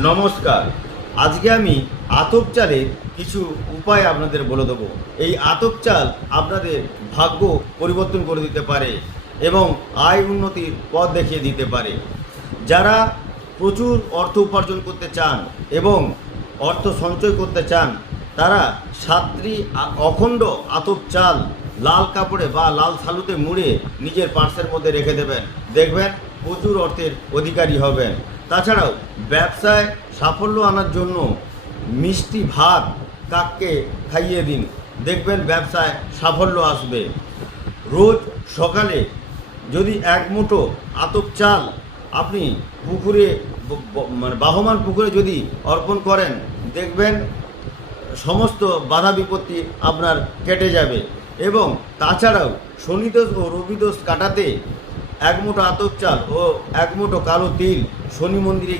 নমস্কার। আজকে আমি আতপ চালের কিছু উপায় আপনাদের বলে দেবো। এই আতপ চাল আপনাদের ভাগ্য পরিবর্তন করে দিতে পারে এবং আয় উন্নতির পথ দেখিয়ে দিতে পারে। যারা প্রচুর অর্থ উপার্জন করতে চান এবং অর্থ সঞ্চয় করতে চান, তারা সাতটি অখণ্ড আতপ চাল লাল কাপড়ে বা লাল থালুতে মুড়ে নিজের পার্সের মধ্যে রেখে দেবেন। দেখবেন প্রচুর অর্থের অধিকারী হবেন। তাছাড়াও ব্যবসায় সাফল্য আনার জন্য মিষ্টি ভাত কাককে খাইয়ে দিন, দেখবেন ব্যবসায় সাফল্য আসবে। রোজ সকালে যদি এক মুঠো আতপ চাল আপনি পুকুরে মানে বাহমান পুকুরে যদি অর্পণ করেন, দেখবেন সমস্ত বাধা বিপত্তি আপনার কেটে যাবে। এবং তাছাড়াও শনিদোষ ও রবিদোষ কাটাতে এক মুঠো আতপ চাল ও এক মুঠো কালো তিল শনি মন্দিরে